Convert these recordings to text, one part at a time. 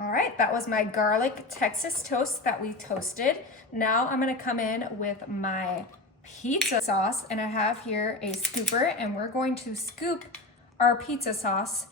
All right, that was my garlic Texas toast that we toasted. Now I'm gonna come in with my pizza sauce, and I have here a scooper, and we're going to scoop our pizza sauce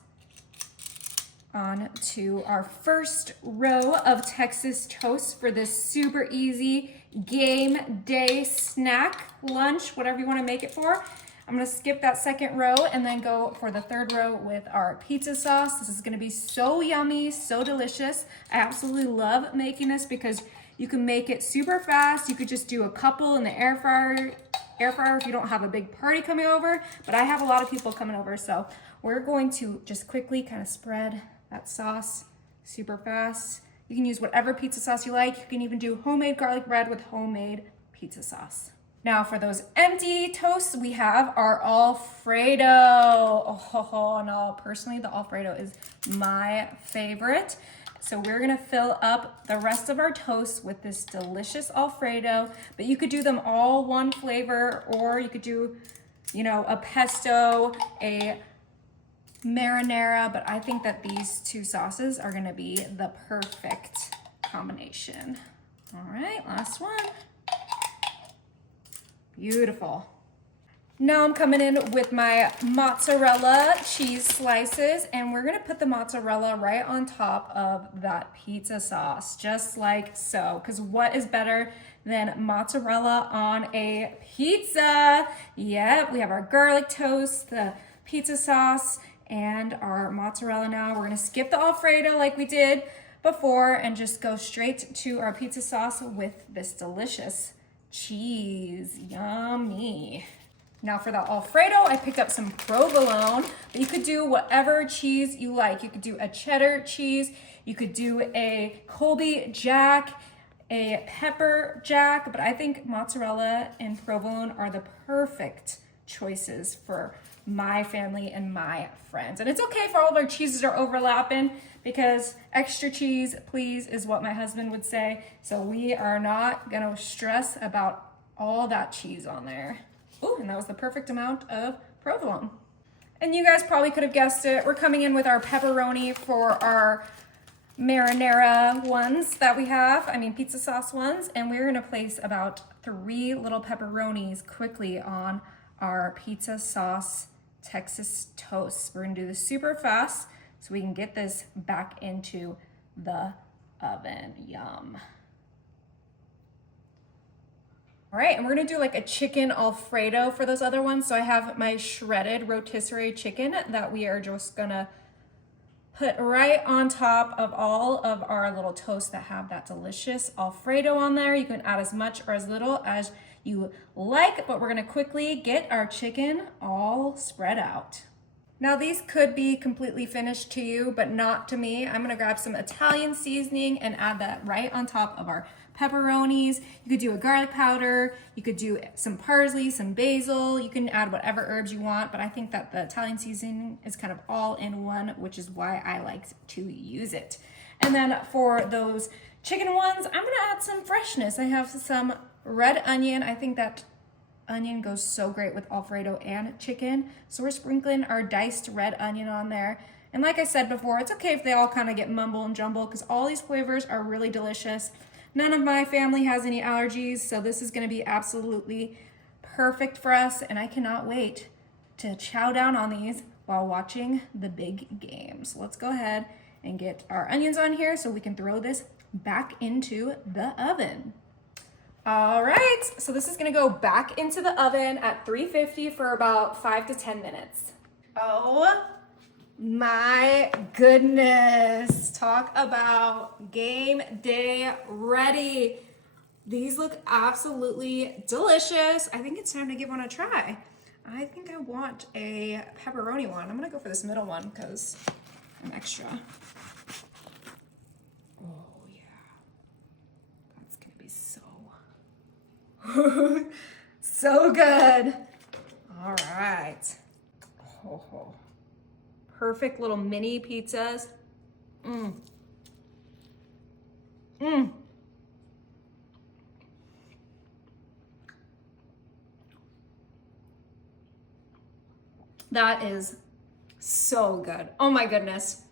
onto our first row of Texas toast for this super easy game day snack, lunch, whatever you wanna make it for. I'm gonna skip that second row and then go for the third row with our pizza sauce. This is gonna be so yummy, so delicious. I absolutely love making this because you can make it super fast. You could just do a couple in the air fryer if you don't have a big party coming over, but I have a lot of people coming over, so we're going to just quickly kind of spread that sauce super fast. You can use whatever pizza sauce you like. You can even do homemade garlic bread with homemade pizza sauce. Now for those empty toasts, we have our Alfredo. Oh, no, personally, the Alfredo is my favorite. So we're gonna fill up the rest of our toast with this delicious Alfredo, but you could do them all one flavor, or you could do, a pesto, a marinara, but I think that these two sauces are gonna be the perfect combination. All right, last one. Beautiful. Now I'm coming in with my mozzarella cheese slices, and we're gonna put the mozzarella right on top of that pizza sauce, just like so, because what is better than mozzarella on a pizza? Yep, we have our garlic toast, the pizza sauce, and our mozzarella now. We're gonna skip the Alfredo like we did before and just go straight to our pizza sauce with this delicious cheese. Yummy. Now for the Alfredo, I picked up some provolone, but you could do whatever cheese you like. You could do a cheddar cheese, you could do a Colby Jack, a pepper jack, but I think mozzarella and provolone are the perfect choices for my family and my friends. And it's okay if all of our cheeses are overlapping, because extra cheese, please, is what my husband would say. So we are not gonna stress about all that cheese on there. Ooh, and that was the perfect amount of provolone. And you guys probably could have guessed it. We're coming in with our pepperoni for our marinara ones that we have, pizza sauce ones, and we're gonna place about 3 little pepperonis quickly on our pizza sauce Texas toast. We're gonna do this super fast so we can get this back into the oven. Yum. All right, and we're gonna do like a chicken Alfredo for those other ones. So I have my shredded rotisserie chicken that we are just gonna put right on top of all of our little toasts that have that delicious Alfredo on there. You can add as much or as little as you like, but we're gonna quickly get our chicken all spread out. Now these could be completely finished to you, but not to me. I'm gonna grab some Italian seasoning and add that right on top of our pepperonis. You could do a garlic powder, you could do some parsley, some basil, you can add whatever herbs you want, but I think that the Italian seasoning is kind of all in one, which is why I like to use it. And then for those chicken ones, I'm gonna add some freshness. I have some red onion. I think that onion goes so great with Alfredo and chicken. So we're sprinkling our diced red onion on there. And like I said before, it's okay if they all kind of get mumble and jumble, because all these flavors are really delicious. None of my family has any allergies, so this is gonna be absolutely perfect for us, and I cannot wait to chow down on these while watching the big game. So let's go ahead and get our onions on here so we can throw this back into the oven. All right, so this is gonna go back into the oven at 350 for about 5 to 10 minutes. Oh my goodness, talk about game day ready. These look absolutely delicious. I think it's time to give one a try. I think I want a pepperoni one. I'm gonna go for this middle one because I'm extra. Oh yeah, that's gonna be so so good. All right. Oh, perfect little mini pizzas. That is so good. Oh my goodness.